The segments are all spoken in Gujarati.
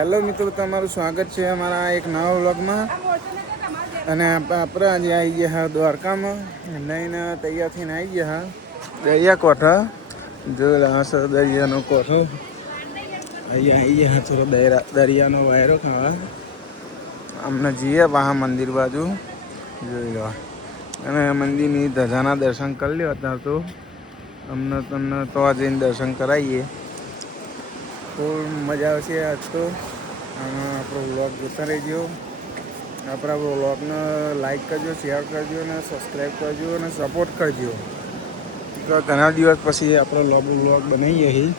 હેલો મિત્રો, તમારું સ્વાગત છે અમારા એક નવા વ્લોગમાં. અને આપણે આજે આવી ગયા હા દ્વારકામાં લઈને તૈયાર થઈને આવી ગયા હા દરિયા કોઠા. જોયેલા હશે દરિયાનો કોઠો. અહીંયા આવી ગયા થોડો દરિયાનો વાયરો ખાવા. અમને જઈએ વાહ મંદિર બાજુ જોઈ લો. અને મંદિરની ધજાના દર્શન કરી લ્યો અત્યારે તો. તમને તો આ જઈને દર્શન કરાવીએ. ખૂબ મજા આવશે આજ તો. આમાં આપણો વ્લોગ જોતા રહેજો. આપણા વ્લોગને લાઈક કરજો, શેર કરજો અને સબસ્ક્રાઈબ કરજો અને સપોર્ટ કરજો. તો ઘણા દિવસ પછી આપણો વ્લોગ બનાવીએ છીએ.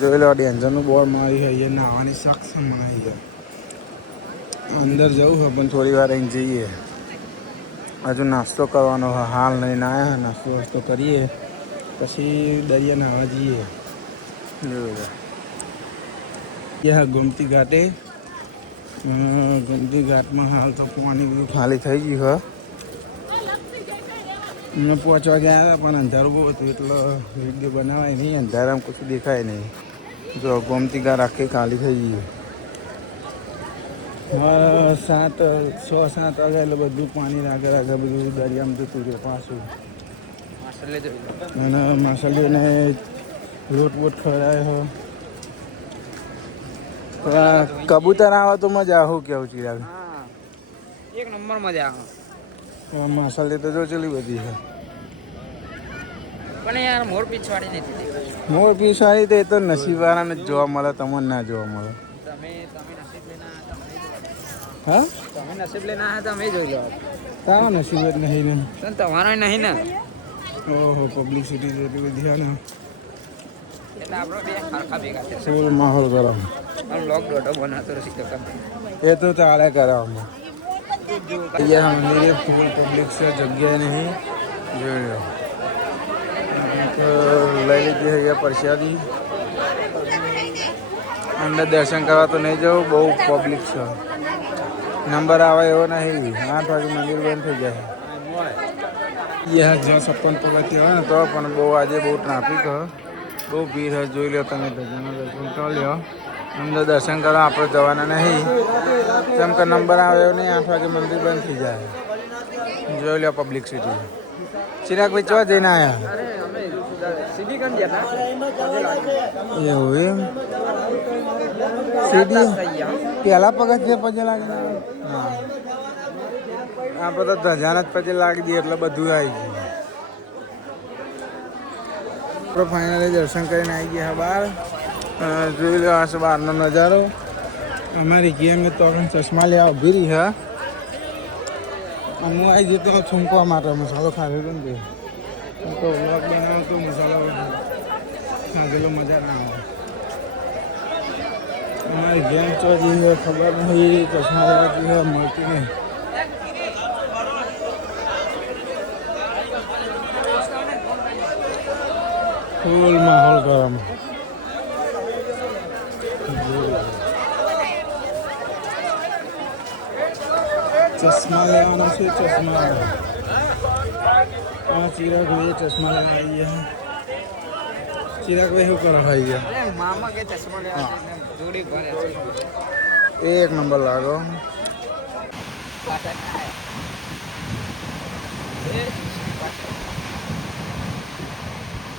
જોઈ લો ડેન્જરનું બોર્ડ મારી અહીંયા નાહવાની શખ્સ મનાવી છે. અંદર જવું હોય પણ થોડી વાર અહીં જઈએ. હજુ નાસ્તો કરવાનો હોય. હાલ લઈને આવ્યા નાસ્તો કરીએ પછી દરિયા નાહવા જઈએ. ગોમતી ઘાટે. ગોમતી ઘાટમાં હાલ તો પાણી બધું ખાલી થઈ ગયું હોય. અમે પહોંચવા ગયા હતા પણ અંધારું બહુ હતું એટલે વિડીયો બનાવાય નહીં. અંધારામાં કશું દેખાય નહીં. જો ગોમતી ઘાટ આખી ખાલી થઈ ગયું. 6-7 વાગે એટલે બધું પાણી આગળ બધું દરિયામાં જતું રહ્યું પાછું. અને માછલીઓને લોટ ખવડાવ્યો. કબૂતર આવે તો મજા આવે. કેવું ચિરાગ? એક નંબર મજા આવે. માછલી તો જો ચલી બધી છે. પણ યાર મોર પીછવાડી નથી. મોર પીછવાડી તો એ તો નસીબવાળાને જ જોવા મળે, તમને ના જોવા મળે. તમે નસીબ લેના હા, તમે નસીબ લેના હા તમે જોઈ લો. તારો નસીબ જ નહીં ને. તમારો નહીં ને. ઓહો, પબ્લિસિટી તો એટલી બધી છે ને. એટલે આપણો બે સરખા ભેગા છે. ફૂલ માહોલ ગરમ. વ્લોગ દોઢો બનાવતો રહી તો એ તો ચાલે કરાવવામાં. અહીંયા મંદિરે ફૂલ પબ્લિક છે, જગ્યાએ નહીં. જોઈ લો. લઈ લીધી અહીંયા પ્રસાદી. અંદર દર્શન કરવા તો નહીં જવું, બહુ પબ્લિક છે. નંબર આવે એવો નહીં. 8 વાગે મંદિર બંધ થઈ જાય. જ્યાં 56 પગથિયા હોય ને તો પણ બહુ આજે બહુ ટ્રાફિક હોય, બહુ ભીડ હોય. જોઈ લો તમે ધજાના દર્શન કરી લો. અંદર દર્શન કરવા આપણે જવાના નહીં. જેમ કે નંબર આવે એવો નહીં. 8 વાગે મંદિર બંધ થઈ જાય. જોઈ લો પબ્લિક સિટી. ચિરાગ ભાઈ ચો જઈને આવ્યા? એવું એમ? સીધી પહેલા પગથિયે પગે લાગે. હા, આ બધા ધજાના જ પગે લાગી દઈએ એટલે બધું આવી ગયું. આપણે ફાઇનલી દર્શન કરીને આવી ગયા બહાર. જોઈ લો આ બહારનો નજારો. અમારી ગેંગ તો ચશ્મા લેવા ઊભી રહી હા. હું આવી જતો છૂંકવા માટે મસાલો ખાધેલો ને તો વ્લોગ બનાવો તો મસાલો ખાધેલો મજા ના આવે. અમારી ગેંગ ચોજી ખબર નહીં, ચશ્મા લેવાથી મળતી નહીં. ફૂલ માહોલ ગરમ. ચશ્મા લેવાના છે. ચશ્મા ચિરાગભાઈ ચશ્મા લેવા આવી ગયા. ચિરાગભાઈ શું કરો આવી ગયા? મામા કે ચશ્મા લેવા જોડી ભરે એક નંબર લાગો.